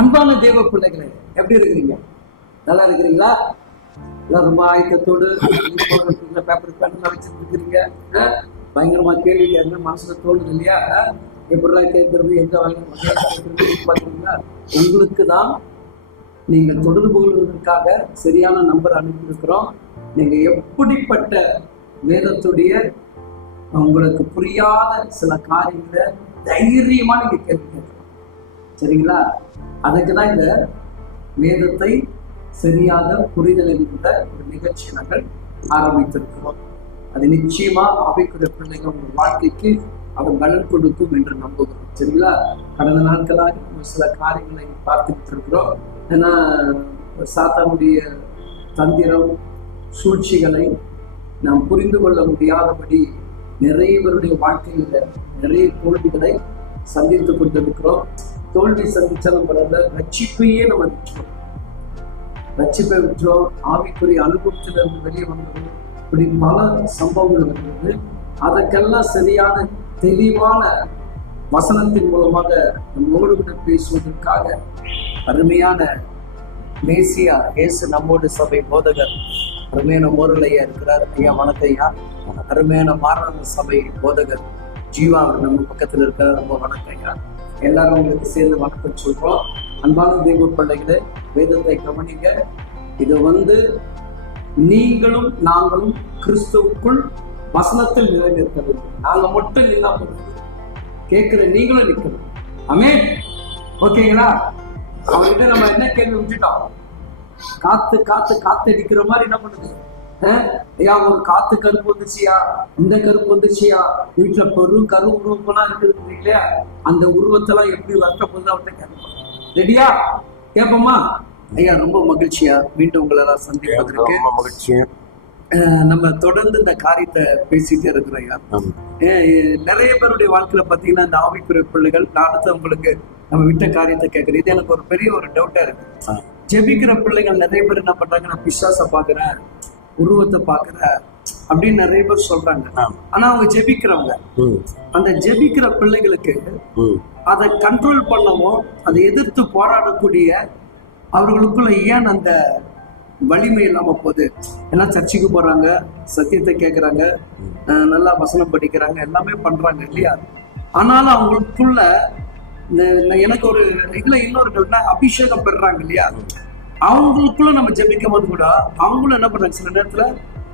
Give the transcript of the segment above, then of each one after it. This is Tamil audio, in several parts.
அன்பான தேவ பிள்ளைகளே, எப்படி இருக்கிறீங்க? நல்லா இருக்கிறீங்களா? ரொம்ப ஆயத்தத்தோடு பேப்பர் பேனெல்லாம் வச்சுட்டு இருக்கிறீங்க. பயங்கரமா கேள்வி கேட்க மனசுல தோணுது இல்லையா? எப்படிலாம் கேட்கறது, எந்த பார்த்தீங்கன்னா உங்களுக்கு தான் நீங்கள் தொடர்பு கொள்வதற்காக சரியான நம்பர் அனுப்பியிருக்கிறோம். நீங்க எப்படிப்பட்ட வேதத்துடைய உங்களுக்கு புரியாத சில காரியங்களை தைரியமா நீங்க கேட்க, சரிங்களா? அதுக்குதான் இந்த வேதத்தை சரியாக புரிதல் என்கிற ஒரு நிகழ்ச்சி நாங்கள் ஆரம்பித்திருக்கிறோம். அது நிச்சயமா ஆவிக்குரிய பிள்ளைகள் உங்கள் வாழ்க்கைக்கு அவர் பலன் கொடுக்கும் என்று நம்புகிறோம், சரிங்களா? கடந்த நாட்களாக நம்ம சில காரியங்களை பார்த்துக்கிட்டு இருக்கிறோம். ஏன்னா சாத்தானுடைய தந்திரம் சூழ்ச்சிகளை நாம் புரிந்து கொள்ள முடியாதபடி நிறைய பேருடைய வாழ்க்கையில நிறைய தோல்விகளை சந்தித்துக் கொண்டிருக்கிறோம். தோல்வி சந்திச்சாலும் பரவாயில்ல, ரட்சிப்பையே நம்ம விட்டுறோம். ரட்சிப்பை விட்டுறோம், ஆவிக்குரிய அனுபவத்திலிருந்து வெளியே வந்தது, இப்படி பல சம்பவங்கள் வருகிறது. அதற்கெல்லாம் சரியான தெளிவான வசனத்தின் மூலமாக நம்மோடு கூட பேசுவதற்காக அருமையான மேசியா இயேசு நம்மோடு சபை போதகர் அருமையான மோரலையா இருக்கிறார். ஐயா வணக்கம் ஐயா. அருமையான மாறான சபை போதகர் ஜீவா நம்ம பக்கத்தில் இருக்கிறார். ரொம்ப வணக்கம் ஐயா. எல்லாரும் உங்களுக்கு சேர்ந்து வணக்கம் சொல்றோம். அன்பான தெய்வ பிள்ளைகளே, வேதத்தை கவனிங்க. இது நீங்களும் நாங்களும் கிறிஸ்துவுக்குள் வசனத்தில் நிறைந்திருக்க வேண்டும். நாங்க மட்டும் நின்னா கேட்கிற நீங்களும் நிற்கணும். ஆமென். ஓகேங்களா? அவங்ககிட்ட நம்ம என்ன கேள்வி விட்டுட்டோம்? காத்து காத்து காத்து அடிக்கிற மாதிரி என்ன பண்ணுது? ஒரு காத்து கருப்பு வந்துச்சியா, இந்த கருப்பு வந்துச்சியா, வீட்டுல பெரும் கரு உருவப்பெல்லாம் இருக்குது இல்லையா? அந்த உருவத்தெல்லாம் எப்படி வரட்ட போது அவர்கிட்ட கேட்போம். ரெடியா? கேட்போமா? ஐயா ரொம்ப மகிழ்ச்சியா மீண்டும் உங்களை எல்லாம் சந்திப்பதற்கு மகிழ்ச்சியா. நம்ம தொடர்ந்து இந்த காரியத்தை பேசிட்டே இருக்கிறோம் ஐயா. நிறைய பேருடைய வாழ்க்கையில பாத்தீங்கன்னா இந்த ஆவிக்குரிய பிள்ளைகள், நான் அடுத்து உங்களுக்கு நம்ம விட்ட காரியத்தை கேட்கறேன். இது எனக்கு ஒரு பெரிய ஒரு டவுட்டா இருக்கு. ஜெபிக்கிற பிள்ளைகள் நிறைய பேர் என்ன பண்றாங்க, நான் பிசாசை பாக்குறேன், உருவத்தை பாக்குற அப்படின்னு நிறைய பேர் சொல்றாங்க. ஆனா அவங்க ஜெபிக்கிறவங்க, அந்த ஜெபிக்கிற பிள்ளைகளுக்கு அதை கண்ட்ரோல் பண்ணவும், அதை எதிர்த்து போராடக்கூடிய அவர்களுக்குள்ள ஏன் அந்த வலிமை இல்லாம போகுது? எல்லாம் சர்ச்சைக்கு போறாங்க, சத்தியத்தை கேட்கறாங்க, நல்லா வசனம் படிக்கிறாங்க, எல்லாமே பண்றாங்க இல்லையா? ஆனாலும் அவங்களுக்குள்ள எனக்கு ஒரு இதுல இன்னொரு டவுட்னா, அபிஷேகம் பெறுறாங்க இல்லையா? அவங்களுக்குள்ள நம்ம ஜெபிக்கும் போது கூட அவங்களும் என்ன பண்றாங்க, சில நேரத்துல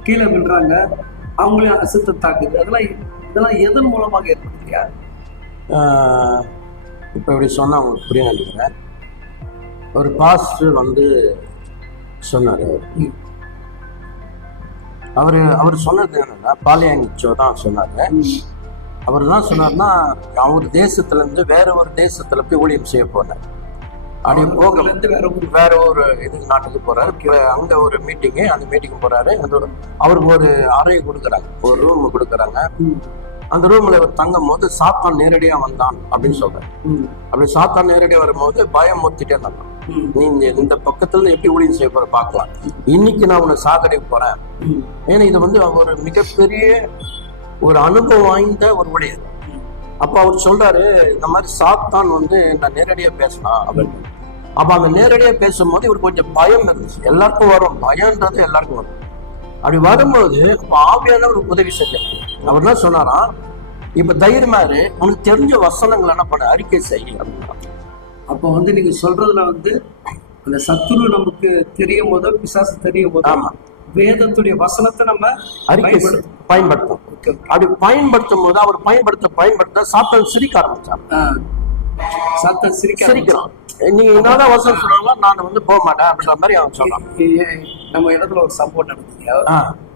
கீழே விழுறாங்க, அவங்களையும் அசுத்தம் தாக்குது. இதெல்லாம் எதன் மூலமாக ஏற்படுது இல்லையா? இப்போ இப்படி சொன்னா அவங்களுக்கு புரிய நினைக்கிறேன். ஒரு பாஸ்டர் சொன்னாரு, அவர் சொன்னது என்னன்னா, பாலியானிச்சோ தான் சொன்னாரு. அவர் தான் சொன்னார்னா, அவர் தேசத்துல இருந்து வேற ஒரு தேசத்துல போய் ஊழியம் செய்ய போனார். அப்படி போகல இருந்து வேற ஒரு இதுக்கு நாட்டுக்கு போறாரு. அங்க ஒரு மீட்டிங்கு, அந்த மீட்டிங் போறாரு. அவருக்கு ஒரு அறை கொடுக்குறாங்க, ஒரு ரூம் கொடுக்குறாங்க. அந்த ரூம்ல அவர் தங்கும் போது சாத்தான் நேரடியா வந்தான் அப்படின்னு சொல்றாரு. அப்படி சாத்தான் நேரடியா வரும்போது பயம் முத்திட்டே இருந்தான். நீ இந்த பக்கத்துல எப்படி ஊழியம் செய்ய போற பாக்கலாம், இன்னைக்கு நான் உன்னை சாகடிக்க போறேன். ஏன்னா இது ஒரு மிகப்பெரிய ஒரு அனுபவம் வாய்ந்த ஒரு ஊழியர். அப்ப அவர் சொல்றாரு, இந்த மாதிரி சாத்தான் நான் நேரடியா பேசலாம் அப்படின்னு. அப்ப அந்த நேரடியா பேசும்போது இவருக்கு கொஞ்சம் பயம் இருந்துச்சு. எல்லாருக்கும் வரும் பயம்ன்றது, எல்லாருக்கும் வரும். அப்படி வரும்போது ஆவியானவர் உதவி செஞ்சார். அவர் என்ன சொன்னாராம், இப்ப தைரியமாரு, உனக்கு தெரிஞ்ச வசனங்கள் என்ன பண்ண அறிக்கை செய்ய அப்படின்னா. அப்போ நீங்க சொல்றதுல அந்த சத்துரு நமக்கு தெரியும் போதோ, பிசாசு தெரியும் போதோ, வேதத்துடைய வசனத்தை நம்ம அறிக்கை பயன்படுத்தும். அப்படி பயன்படுத்தும் போது அவர் பயன்படுத்த சாத்தான் சிரிக்க ஆரம்பிச்சார். சாத்தான் சிரிக்கிறான். நீ என்னதான் வசனம் சொன்னாலும் நான் வந்து போக மாட்டேன் அப்படின்ற மாதிரி அவன் சொல்றான். நம்ம இடத்துல ஒரு சம்பவம் நடந்தது.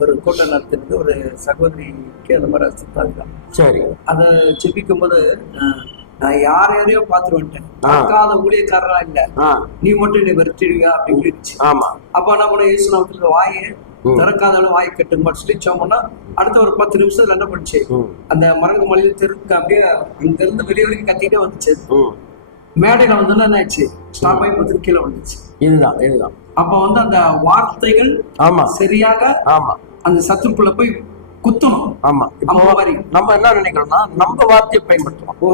ஒரு கூட்டம் நடத்தினது ஒரு சகோதரிக்கு அந்த மாதிரி சித்தாதிதான். சரி. அதை ஜெபிக்கும் போது நான் யாரையோ பார்த்துட்டு வந்துட்டேன், பார்க்காத ஊழியக்காரரா இல்ல, நீ மட்டும் என்னை வெறுத்திடுங்க அப்படின்னு இருந்துச்சு. ஆமா. அப்ப என்ன பண்ண இயேசு நாமத்துல வாயை திறக்காதாலும் வாய் கட்டுன்னு சொல்லி சொன்னோம்னா அடுத்த ஒரு 10 நிமிஷத்துல என்ன பண்ணுச்சு, அந்த மரங்க மலையில தெருக்கு அப்படியே அங்க இருந்து வெளியே வரைக்கும் கத்திட்டே வந்துச்சு. மேடையில வந்து என்ன ஆச்சு, ஸ்டாப் ஆகி பார்த்து கீழே வந்துச்சு. இதுதான் அப்ப வந்து அந்த வார்த்தைகள் சரியாக அந்த சத்துக்குள்ள போய் குத்தணும். ஆமா. நம்ம என்ன நினைக்கிறோம்னா நம்ம வார்த்தையை பயன்படுத்துறோம். ஓ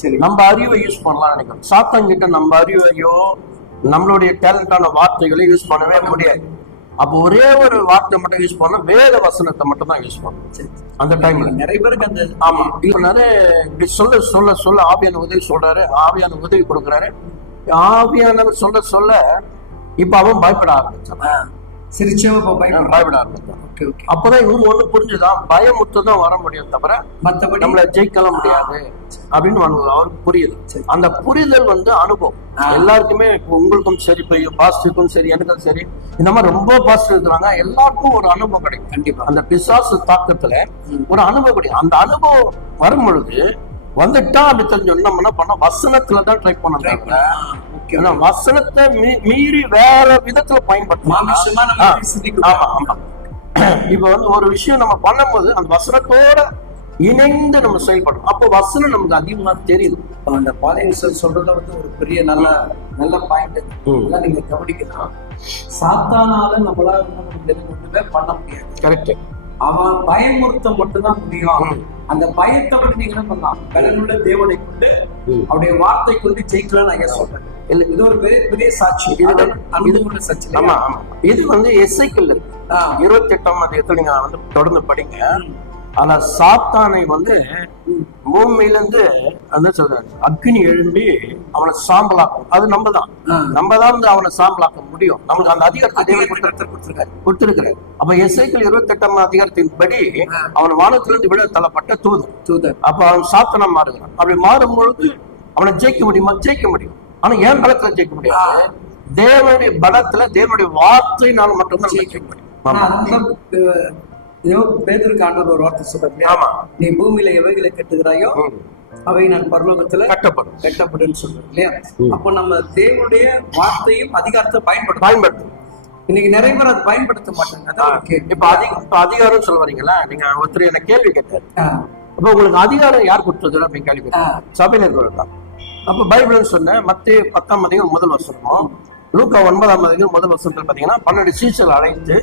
சரி. நம்ம அறிவை யூஸ் பண்ணலாம் நினைக்கிறோம். சாத்தான் கிட்ட நம்ம அறிவையோ நம்மளுடைய டேலண்டான வார்த்தைகளை யூஸ் பண்ணவே முடியாது. அப்போ ஒரே ஒரு வார்த்தை மட்டும் யூஸ் பண்ணா, வேத வசனத்தை மட்டும் தான் யூஸ் பண்ணணும் அந்த டைம்ல. நிறைய பேருக்கு அந்த இப்ப நிறைய இப்படி சொல்ல ஆவியான உதவி சொல்றாரு, ஆவியான உதவி கொடுக்குறாரு. ஆவியானவர் சொல்ல இப்ப அவன் பயப்பட ஆரம்பிச்சான். பயப்பட ஆரம்பிச்சான். அப்பதான் இவங்க ஒண்ணு புரிஞ்சுதான், பயமுத்துதான் வர முடியும் தவிர மத்தபடி நம்மள ஜெயிக்கலாம் முடியாது அப்படின்னு அவருக்கு புரியுது. அந்த புரிதல் வந்து அனுபவம் எல்லாருக்குமே. உங்களுக்கும் சரி, பாஸ்டருக்கும் சரி, எனக்கும் சரி, இந்த மாதிரி ரொம்ப பாஸ்டர் இருக்கிறாங்க, எல்லாருக்கும் ஒரு அனுபவம் கிடைக்கும். கண்டிப்பா அந்த பிசாசு தாக்கத்துல ஒரு அனுபவம் கிடைக்கும். அந்த அனுபவம் வரும் பொழுது வந்துட்டா அப்படி தெரிஞ்சு என்ன பண்ண, வசனத்துலதான் ட்ரை பண்ண. வசனத்தை மீறி வேற விதத்துல பயன்படுத்தணும். இப்ப வந்து ஒரு விஷயம் நம்ம பண்ணும்போது அந்த வசனத்தோட இணைந்து நம்ம செயல்படும். அப்போ வசனம் நமக்கு அதிகமா தெரியுது. அந்த பாலியல் சொல்றதுல வந்து ஒரு பெரிய நல்ல பாயிண்ட் நீங்க கவனிக்கலாம். சாத்தானால நம்மளால ஒண்ணுமே பண்ண முடியாது. கரெக்ட். அவன் பயமுறுத்த மட்டும்தான் முடியும். அந்த பயத்தை மட்டும் நீங்க என்ன பண்ணலாம், பலனுள்ள தேவனை கொண்டு அவருடைய வார்த்தை கொண்டு ஜெயிக்கலாம்னு ஐயா சொல்றேன். இது ஒரு பெரிய சாட்சி. அனுபவமுள்ள சாட்சி. இது வந்து எஸ்ஐக்கள் 28ஆம் அதிகாரத்துல நீங்க வந்து தொடர்ந்து படிங்க. ஆனா சாத்தானை வந்து பூமியில இருந்து என்ன சொல்றாரு, அக்னி எழும்பி அவனை சாம்பலாக்கும். அது நம்ம தான் வந்து அவனை சாம்பலாக்க முடியும். நமக்கு அந்த அதிகாரத்தை கொடுத்திருக்கிறார். அப்ப எஸ்ஐக்கள் 28ஆம் அதிகாரத்தின் படி அவன் வானத்திலிருந்து விட தள்ளப்பட்ட தூதர். அப்ப அவன் சாத்தனா மாறுகிறான். அப்படி மாறும் பொழுது அவனை ஜெயிக்க முடியுமா? ஜெயிக்க முடியும். ஆனா ஏன் பலத்துல ஜெயிக்க முடியாது? தேவனுடைய பலத்துல, தேவனுடைய வார்த்தையினால மட்டும்தான் ஜெயிக்க முடியும். பேதுருக்கு ஆண்டவர் ஒரு வார்த்தை சொல்றாரு, நீ பூமியில எவைகளை கட்டுகிறாயோ அவை நான் பரலோகத்துல கட்டப்படும் சொல்றேன் இல்லையா? அப்போ நம்ம தேவனுடைய வார்த்தையும் அதிகாரத்தை பயன்படுத்தும். இன்னைக்கு நிறைய பேர் அதை பயன்படுத்த மாட்டாங்க. இப்ப அதிகாரம் சொல்ல வரீங்களா? நீங்க ஒருத்தர் என்ன கேள்வி கேட்டாரு, அப்ப உங்களுக்கு அதிகாரம் யார் கொடுத்தது அப்படின்னு கேள்வி கேட்டாரு. சபையில இருக்கிறதான். அப்ப பைபிள் சொன்ன மத்தேயு 10ஆம் அதிகாரம் முதல் வசனமும் லூக்கா 9ஆம் அதிகாரம் முதல் வசனத்தில் பாத்தீங்கன்னா 12 சீஷர்கள் அழைத்து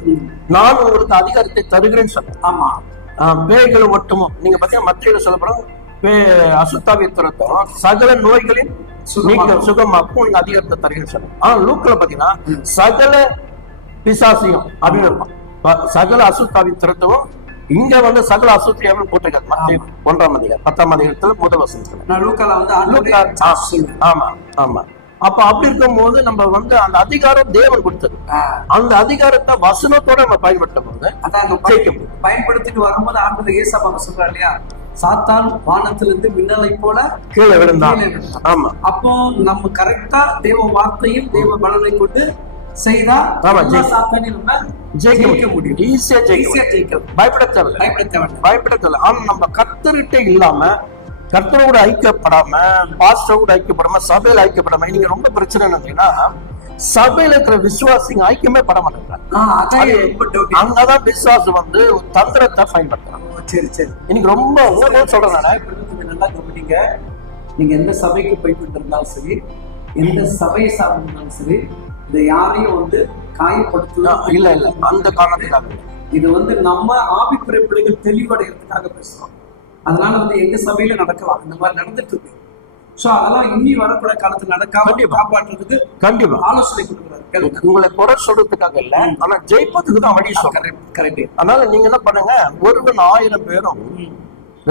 நான் உங்களுக்கு அதிகாரத்தை தருகிறேன்னு சொன்னேன். ஆமா. பேய்களை ஒட்டுமோ நீங்க பாத்தீங்கன்னா மத்தியில சொல்லப்படும் அசுத்தாவிய துரத்தும் சகல நோய்களின் சுகமாக்கும் உங்களுக்கு அதிகாரத்தை தருகிறேன்னு சொன்னேன். ஆனா லூக்கில் பாத்தீங்கன்னா சகல பிசாசியம் அப்படின்னு இருக்கும். சகல அசுத்தாவி துரத்தும் இங்க வந்து சகல அசுத்தியாவும் போட்டிருக்காரு. மத்திய 1ஆம் அதிகாரம் 10ஆம் அதிகாரத்துல முதல் வசனத்துல. ஆமா. அப்ப அப்படி இருக்கும் போது நம்ம வந்து அந்த அதிகாரம் தேவன் கொடுத்தது. அந்த அதிகாரத்தை வசனத்தோட நம்ம பயன்படுத்தும் போது பயன்படுத்திட்டு வரும்போது ஆண்டவர் ஏசாபாக சொல்றாரு இல்லையா, சாத்தான் வானத்திலிருந்து மின்னலை போல கீழே விழுந்தான். ஆமா. அப்போ நம்ம கரெக்டா தேவ வார்த்தையும் தேவ பலனை கொண்டு செய்தா சாத்தானை நம்ம ஜெயிக்க முடியும். ஈஸியா ஜெயிக்க. பயப்பட தேவையில்லை. ஆனா நம்ம கர்த்தர்கிட்ட இல்லாம, கர்த்தரோட ஐக்கியப்படாம, பாஸ்டரோட ஐக்கியப்படாம, சபையில ஐக்கியப்படாம, நீங்க ரொம்ப பிரச்சனை என்னன்னா சபையில இருக்கிற விசுவாசிங்க ஐக்கியமே பட மாட்டேங்கிறாங்க. அங்கதான் விசுவாசம் வந்து தந்திரத்தை பயன்படுத்துறாங்க. சரி. இன்னைக்கு ரொம்ப சொல்றேன். நல்லா கவனிங்க. நீங்க எந்த சபைக்கு போய்கிட்டு இருந்தாலும் சரி, எந்த சபையை சார்ந்திருந்தாலும் சரி, இதை யாரையும் வந்து காயப்படுத்தலாம் இல்ல அந்த காரணத்துக்காக. இது வந்து நம்ம ஆவிக்குரிய பிள்ளைகள் தெளிவடைகிறதுக்காக பேசுறோம். அதனால வந்து எங்க சபையில நடக்கலாம், இந்த மாதிரி நடந்துட்டு இருக்கு. சோ அதெல்லாம் இன்னி வரக்கூட காலத்துல நடக்காம காப்பாற்றுறதுக்கு கண்டிப்பா ஆலோசனை கொடுக்குறாரு. உங்களை குறை சொல்றதுக்காக இல்ல, ஆனா ஜெயிப்பதுக்கு தான் வழி சொல்றேன். கரெக்ட். அதனால நீங்க என்ன பண்ணுங்க, ஒருவன் 1000 பேரும்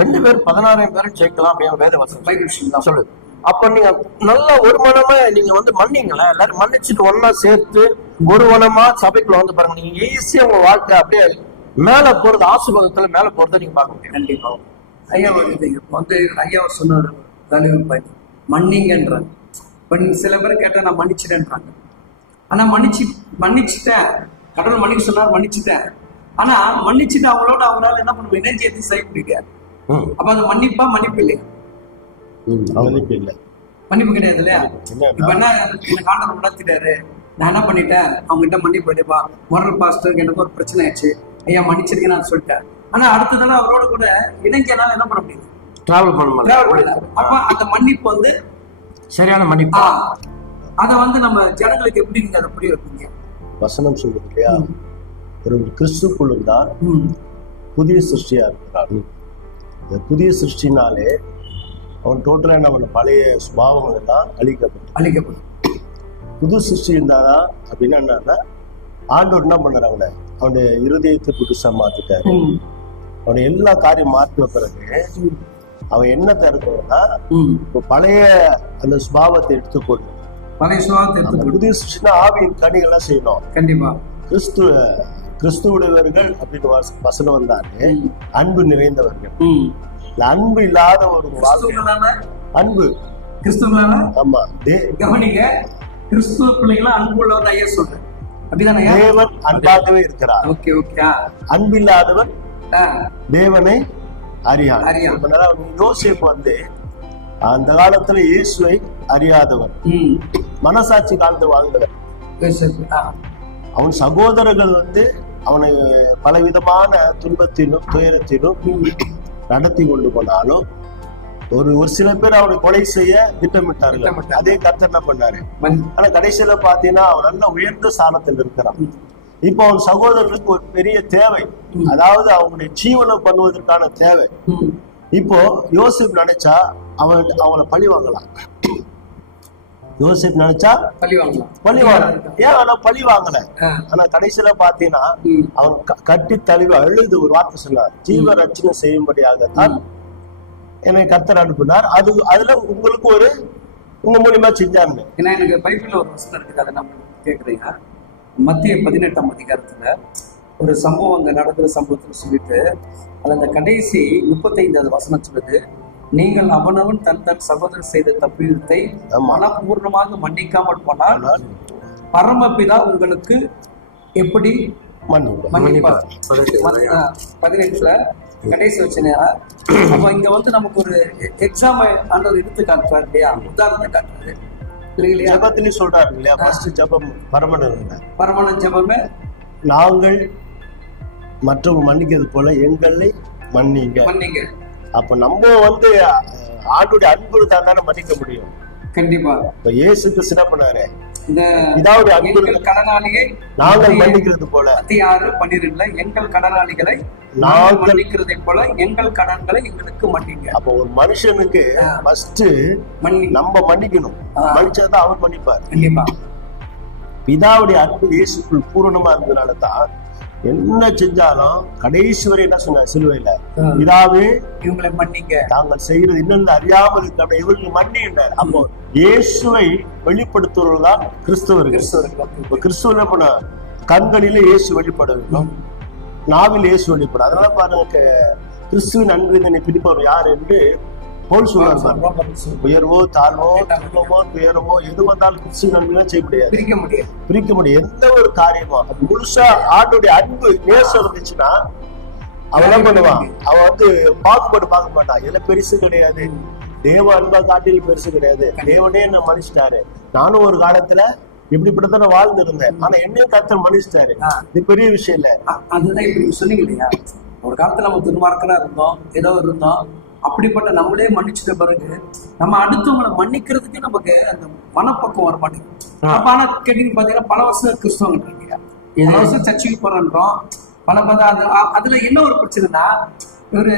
2 பேர் 16,000 பேரும் ஜெயிக்கலாம் அப்படின்னு வேத வசனம் சொல்லுது. அப்ப நீங்க நல்ல ஒரு மனமா நீங்க வந்து மன்னிங்களேன். எல்லாரும் மன்னிச்சுட்டு ஒன்னா சேர்த்து ஒரு மனமா சபைக்குள்ள வந்து பாருங்க. நீங்க ஈஸியா உங்க வாழ்க்கை அப்படியே மேல போறது, ஆசுபகத்துல மேல போறதை நீங்க பார்க்க முடியும். கண்டிப்பா. ஐயா வந்து ஐயா சொன்னாரு மன்னிங்கன்றாங்க. இப்ப சில பேர் கேட்டா நான் மன்னிச்சிட்டேன்றாங்க. ஆனா மன்னிச்சிட்டேன், கடவுள் மன்னிக்க சொன்னார், மன்னிச்சிட்டேன். ஆனா மன்னிச்சுட்டு அவங்களால என்ன பண்ணுவோம், இணைஞ்சி எதுவும் செய்ய முடியாது. அப்ப அது மன்னிப்பு இல்லையா? மன்னிப்பு இல்லை, மன்னிப்பு கிடையாது இல்லையா? இப்ப என்ன, எனக்கு ஆண்டவர் உணர்த்திட்டாரு, நான் என்ன பண்ணிட்டேன், அவங்க கிட்ட மன்னிப்பு எடுப்பா, மொரல் பாஸ்டருக்கு எனக்கு ஒரு பிரச்சனை ஆயிடுச்சு, ஐயா மன்னிச்சிருக்கேன் நான் சொல்லிட்டேன். ஆனா அடுத்ததான அவரோட கூட இணைஞ்சனால என்ன பண்ண முடியுது, டிராவல் பண்ண முடியல. அப்ப அந்த மன்னிப்பு வந்து சரியான மன்னிப்பு. அதை வந்து நம்ம ஜனங்களுக்கு எப்படி நீங்க அதை புரிய வைப்பீங்க? வசனம் சொல்லுது இல்லையா, ஒரு கிறிஸ்துக்குள் இருந்தால் புதிய சிருஷ்டியா இருக்கிறார். இந்த புதிய சிருஷ்டினாலே அவன் டோட்டலா என்ன பண்ண, பழைய சுபாவங்கள் எல்லாம் அழிக்கப்படும். புது சிருஷ்டி இருந்தாதான் அப்படின்னா என்னன்னா, ஆண்டவர் என்ன பண்ணுறாங்க, அவனுடைய இருதயத்தை புதுசா மாத்திட்டாரு. அவனை எல்லா காரியம் மாற்றின பிறகு அவன் என்ன தருக்கணும்னா, இப்போ பழைய அந்த சுபாவத்தை எடுத்துக்கொண்டு புதிய சிருஷ்டினா ஆவியின் கனிகள்லாம் செய்யணும். கண்டிப்பா கிறிஸ்துவுடையவர்கள் அப்படின்னு வசனம் வந்தாலே அன்பு நிறைந்தவர்கள். அன்பு இல்லாத ஒரு அன்பு கிறிஸ்துவ, ஆமா, கவனிங்க, கிறிஸ்துவ பிள்ளைங்களா அன்பு உள்ளவர் ஐயா சொல்றேன், அப்படிதானே? தேவன் அன்பாகவே இருக்கிறார். Okay okay. அன்பு இல்லாதவன் தேவனை அறியான். யோசேப்பு வந்து அந்த காலத்துல இயேசுவை அறியாதவன், மனசாட்சி காலத்தை வாழ்ந்தவன். அவன் சகோதரர்கள் வந்து அவனை பலவிதமான துன்பத்திலும் துயரத்திலும் நடத்தி கொண்டு போனாலும் ஒரு சில பேர் அவனை கொலை செய்ய திட்டமிட்டார்கள். அதே கர்த்தர் என்ன பண்ணாரு, ஆனா கடைசியில பாத்தீங்கன்னா அவன் நல்ல உயர்ந்த ஸ்தானத்தில் இருக்கிறான். இப்போ அவன் சகோதரர்களுக்கு ஒரு பெரிய தேவை, அதாவது அவங்களுடைய ஜீவனம் பண்ணுவதற்கான தேவை. இப்போ யோசேப் நினைச்சா அவனை பழி வாங்கலாம். யோசேப் நினைச்சா பழி வாங்கலாம். ஏன் ஆனா பழி வாங்கல? ஆனா கடைசியில பாத்தீங்கன்னா அவன் கட்டி தழுவி அழுது ஒரு வார்த்தை சொன்னார், ஜீவ ரட்சணை செய்யும்படியாகத்தான் என்னை கர்த்தர் அனுப்பினார், அதுல உங்களுக்கு ஒரு உங்க மூலியமா செஞ்சாருன்னு. ஏன்னா எனக்கு பைபிள்ல ஒரு வசனம் இருக்குது, அதை நம்ம கேக்குறீங்க. மத்திய 18ஆம் அதிகாரத்துல ஒரு சம்பவம் அங்க நடக்கிற சம்பவத்துல சொல்லிட்டு அது அந்த கடைசி 35வது வசனம் சொல்லுது, நீங்கள் அவனவன் தன் சகோதரர் செய்த தப்பிதத்தை மனப்பூர்ணமாக மன்னிக்காமல் போனால் பரமபிதா உங்களுக்கு எப்படி மன்னிப்பார். 18ல கடைசி வச்ச நேரம். அப்ப இங்க வந்து நமக்கு ஒரு எக்ஸாம் ஆண்டவர் எடுத்து காட்டுறாரு இல்லையா, உதாரணத்தை காட்டுறாரு இல்லையா? ஜபத்திலையும் சொல்றாரு இல்லையா, ஃபர்ஸ்ட் ஜபம் பரமன ஜபமே, நாங்கள் மற்றவங்க மன்னிக்கிறது போல எங்களை மன்னிங்க. அப்ப நம்ம வந்து ஆண்டுடைய அன்பு தானே மன்னிக்க முடியும். கண்டிப்பா. இப்ப இயேசு கிறிஸ்து என்ன பண்ணாரு, இதாவது அன்பு கடனாளியை நாங்கள் மன்னிக்கிறது போல 6:12 எங்கள் கடனாளிகளை நாங்கள் மன்னிக்கிறதை போல எங்கள் கடன்களை எங்களுக்கு மன்னிங்க. அப்ப ஒரு மனுஷனுக்கு ஃபர்ஸ்ட் நம்ம மன்னிக்கணும், மன்னிச்சாதான் அவர் மன்னிப்பார். கண்டிப்பா. பிதாவுடைய அன்பு இயேசுக்குள் பூரணமா இருந்ததுனாலதான் என்ன செஞ்சாலும் கடைசி வரை என்ன சொன்னார் சிலுவையில, பிதாவே இவங்களை மன்னிங்க, தாங்கள் செய்யறது இன்னும் அறியாமல் இருக்க இவங்களுக்கு மன்னிண்டார். அப்போ இயேசுவை வெளிப்படுத்துவதுதான் கிறிஸ்தவர்கள். கிறிஸ்துவ என்ன பண்ண, கண்களிலே இயேசு வெளிப்பட வேண்டும், நாவில் இயேசு வெளிப்படும். அதனால பாருங்க, கிறிஸ்துவின் அன்பினை பிடிப்பவர் யார் என்று போல் சொல்றாரு. உயர்வோ தாழ்வோ துன்பமோ துயரமோ எது வந்தாலும் கிறிஸ்துவின் அன்பு செய்ய முடியாது, பிரிக்க முடியாது. எந்த ஒரு காரியமோ முழுசா ஆண்டுடைய அன்பு நேசம் இருந்துச்சுன்னா அவன் என்ன பண்ணுவான், அவன் வந்து பாகுபாடு பார்க்க மாட்டான். எல்லாம் பெருசு கிடையாது, தேவ அன்பா காட்டில் பெருசு கிடையாது, தேவனே என்ன மன்னிச்சிட்டாரு. நானும் ஒரு காலத்துல இப்படிப்பட்டதான் வாழ்ந்து இருந்தேன், ஆனா என்னையும் கர்த்தர் மன்னிச்சிட்டாரு. இது பெரிய விஷயம் இல்ல. அதுதான் இப்படி சொன்னீங்க இல்லையா, ஒரு காலத்துல நம்ம துன்மார்க்கனா இருந்தோம், ஏதோ இருந்தோம், அப்படிப்பட்ட நம்மளே மன்னிச்சிட்ட பிறகு நம்ம அடுத்தவங்களை மன்னிக்கிறதுக்கு நமக்கு அந்த மனப்பக்கம் வர மாட்டேங்குது. அப்ப ஆனா கேட்டீங்க பாத்தீங்கன்னா பல வருஷம் கிறிஸ்தவங்க இல்லையா, பல வருஷம் சர்ச்சுக்கு போறோன்றோம், பல அதுல என்ன ஒரு பிரச்சனைனா, இவரு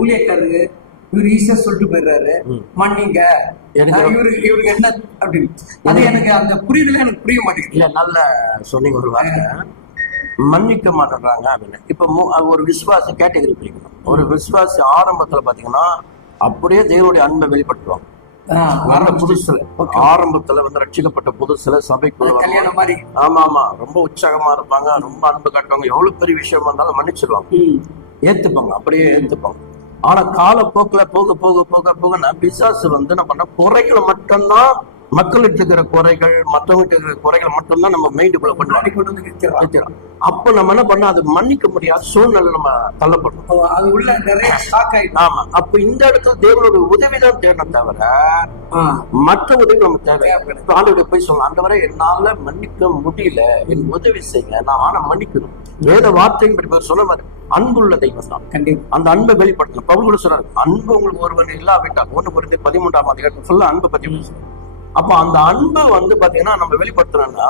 ஊழியக்காரரு இவரு ஈஸியா சொல்லிட்டு போயிடுறாரு மன்னிங்க, இவருக்கு என்ன அப்படின்னு. அது எனக்கு அந்த புரிதல எனக்கு புரிய மாட்டேங்குது. இல்ல நல்ல சொன்னீங்க ஒரு வார்த்தை, மன்னிக்க மாட்டேன்றாங்க அப்படின்னு. இப்ப ஒரு விசுவாச கேட்டகரி பிரிக்கணும். ஒரு விசுவாசி ஆரம்பத்துல பாத்தீங்கன்னா அப்படியே தேவனுடைய அன்பை வெளிப்படுத்துவாங்க. புதுசுல ஆரம்பத்துல வந்து ரட்சிக்கப்பட்ட புதுசுல சபைக்குள்ள ஆமா ரொம்ப உற்சாகமா இருப்பாங்க, ரொம்ப அன்பு காட்டுவாங்க, எவ்வளவு பெரிய விஷயம் வந்தாலும் மன்னிச்சிருவாங்க, ஏத்துப்பாங்க, அப்படியே ஏத்துப்பாங்க. ஆனா காலப்போக்குல போக போக போக போக நான் பிசாசு வந்து என்ன பண்ண குறைகளை மட்டும்தான், மக்கள்கிட்ட இருக்கிற குறைகள், மற்றவங்கிட்ட இருக்கிற குறைகள் மட்டும்தான் நம்ம மைண்டுக்குள்ள முன்னாடி கொண்டு வந்து நிற்கிறான். அப்ப நம்ம என்ன பண்ணோம், அது மன்னிக்க முடியாத சூழ்நிலை நம்ம தள்ளப்படணும். அது உள்ள நிறைய ஷாக் ஆயிடும். ஆமா, அப்ப இந்த இடத்துல தேவனுடைய உதவிதான் தேடணும் தவிர மற்ற உதவி நம்ம தேவை. ஆண்டவரை போய் சொல்லலாம், ஆண்டவரே என்னால மன்னிக்க முடியல, என் உதவி செய்யுங்க, நான் ஆனா மன்னிக்கணும். வேத வார்த்தையின் படி சொன்ன மாதிரி அன்புள்ள தெய்வம் தான். கண்டிப்பா அந்த அன்பை வெளிப்படுத்தணும். பவுல் கூட சொல்றாரு, அன்பு உங்களுக்கு ஒருவன் இல்லாவிட்டால் 1 சொல்ல அன்பை பத்தி பேசுறோம். அப்ப அந்த அன்பு வந்து பாத்தீங்கன்னா நம்ம வெளிப்படுத்தணும்னா,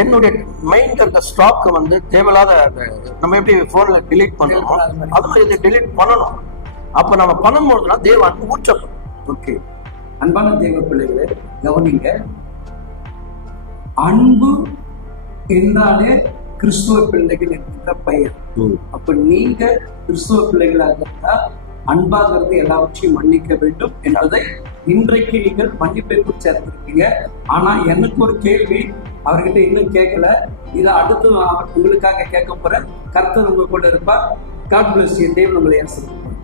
என்னுடைய மைண்ட்ல இருக்க ஸ்டாக் வந்து தேவையில்லாத நம்ம எப்படி போன்ல டிலீட் பண்றோம், அது மாதிரி இதை டிலீட் பண்ணணும். அப்ப நம்ம பண்ணும்போதுனா தேவ அன்பு ஊற்றப்படும். ஓகே, அன்பான தேவ பிள்ளைகளே கவனிங்க. அன்பு என்றாலே கிறிஸ்துவ பிள்ளைகள் என்கிற பெயர். அப்ப நீங்க கிறிஸ்துவ பிள்ளைகளாக இருந்தால் அன்பாகிறது எல்லாவற்றையும் மன்னிக்க வேண்டும் என்பதை இன்றைக்கு நீங்கள் மன்னிப்பை குறித்து அறிந்திருக்கீங்க. ஆனா எனக்கு ஒரு கேள்வி அவர்கிட்ட இன்னும் கேட்கல, இதை அடுத்து உங்களுக்காக கேட்க போறேன். கர்த்தர் உங்க கூட இருப்பார். God bless you. தேவன் உங்களை ஆசீர்வதிப்பார்.